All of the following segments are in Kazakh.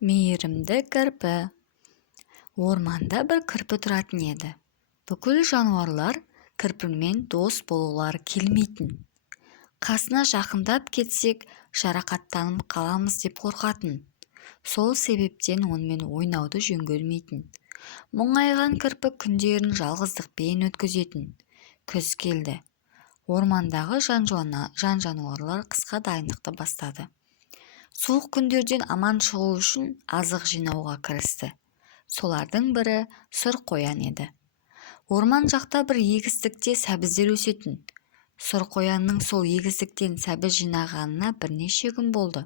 Мейірімді кірпі. Орманда бір кірпі тұратын еді. Бүкіл жануарлар кірпімен дос болулары келмейтін. Қасына жақындап кетсек, жарақаттанып қаламыз деп қорқатын. Сол себептен онымен ойнауды жөн көрмейтін. Мұңайған кірпі күндерін жалғыздықпен өткізетін. Күз келді. Ормандағы жан-жануарлар қысқа дайындықты бастады. Суық күндерден аман шығу үшін азық жинауға кірісті. Солардың бірі сұр қоян еді. Орман жақта бір егістікте сәбіздер өсетін. Сұр қоянның сол егістіктен сәбіз жинағанына бірнеше күн болды.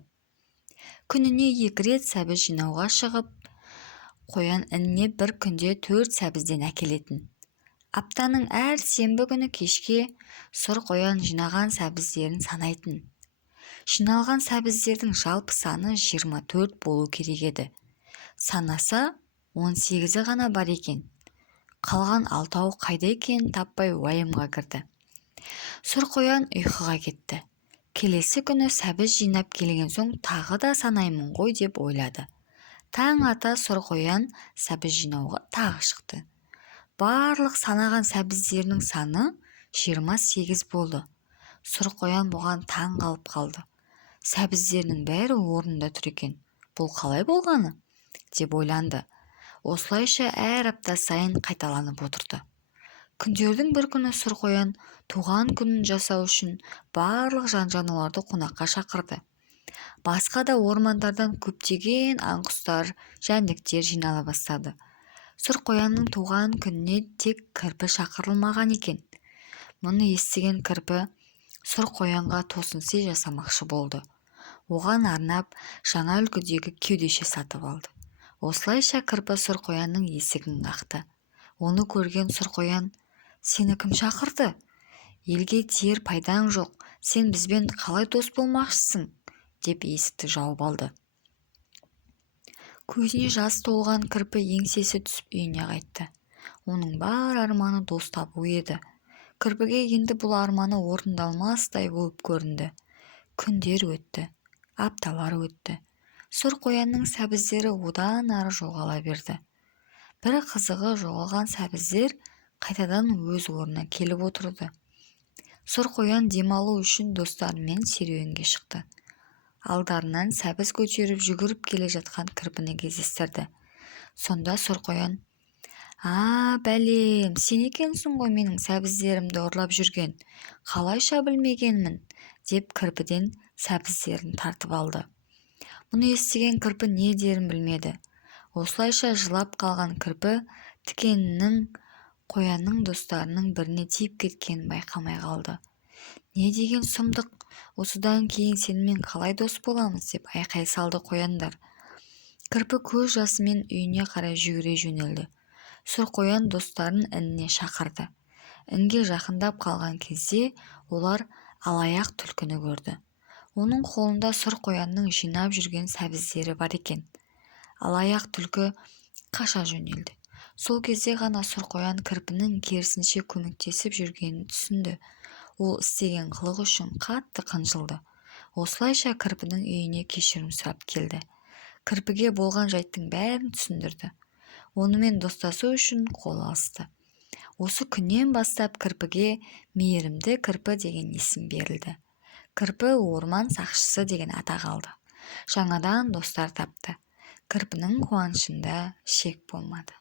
Күніне 2 рет сәбіз жинауға шығып, қоян ініне бір күнде 4 сәбізден әкелетін. Аптаның әр сенбі күні кешке сұр қоян жинаған сәбіздерін санайтын. Жиналған сәбіздердің жалпы саны 24 болу керек еді. Санаса 18-і ғана бар екен. Қалған 6-ы қайда екенін таппай уайымға кірді. Сұр қоян ұйқыға кетті. Келесі күні сәбіз жинап келген соң тағы да санаймын ғой деп ойлады. Таң ата сұр қоян сәбіз жинауға тағы шықты. Барлық санаған сәбіздерінің саны 28 болды. Сұр қоян бұған таң қалып қалды. Сәбіздерінің бәрі орнында тұр екен. Бұл қалай болғаны? деп ойланды. Осылайша әр апта сайын қайталанып отырды. Күндердің бір күні сұр қоян туған күнін жасау үшін барлық жан-жануарларды қонаққа шақырды. Басқа да ормандардан көптеген аң-құстар, жәндіктер жинала бастады. Сұр қоянның туған күніне тек кірпі шақырылмаған екен. Мұны естіген кірпі сұр қоянға тосынсый жасамақшы болды. Оған арнап жаңа үлгідегі кеудеше сатып алды. Осылайша кірпі сұр қоянның есігін қақты. Оны көрген сұр қоян: "Сені кім шақырды? Елге тиер пайдаң жоқ, сен бізбен қалай дос болмақшысың?" деп есікті жауып алды. Көзіне жас толған кірпі еңсесі түсіп үйіне қайтты. Оның бар арманы дос табу еді. Кірпіге енді бұл арманы орындалмастай болып көрінді. Күндер өтті, апталар өтті. Сұр қоянның сәбіздері одан ары жоғала берді. Бір қызығы, жоғалған сәбіздер қайтадан өз орнына келіп отырды. Сұр қоян демалу үшін достарымен серуенге шықты. Алдарынан сәбіз көтеріп жүгіріп келе жатқан кірпіні кездестірді. Сонда сұр қоян: бәлем, сен екенсің ғой менің сәбіздерімді ұрлап жүрген. Қалайша білмегенмін?" деп кірпіден сәбіздерін тартып алды. Мұны естіген кірпі не дерін білмеді. Осылайша жылап қалған кірпі тікеннің қоянның достарының біріне тиіп кеткенін байқамай қалды. "Не деген сұмдық, осыдан кейін сенімен қалай дос боламыз?" деп айқай салды қояндар. Кірпі көз жасымен үйіне қарай жүгіре жөнелді. Сұр қоян достарын ініне шақырды. Інге жақындап қалған кезде олар алаяқ түлкіні көрді. Оның қолында сұр қоянның жинап жүрген сәбіздері бар екен. Алаяқ түлкі қаша жөнелді. Сол кезде ғана сұр қоян кірпінің керісінше көмектесіп жүргенін түсінді. Ол істеген қылық үшін қатты қынжылды. Осылайша кірпінің үйіне кешірім сұрап келді. Кірпіге болған жайттың бәрін түсіндірді. Онымен достасу үшін қол алысты. Осы күннен бастап кірпіге мейірімді кірпі деген есім берілді. Кірпі орман сақшысы деген атақ алды. Жаңадан достар тапты. Кірпінің қуанышында шек болмады.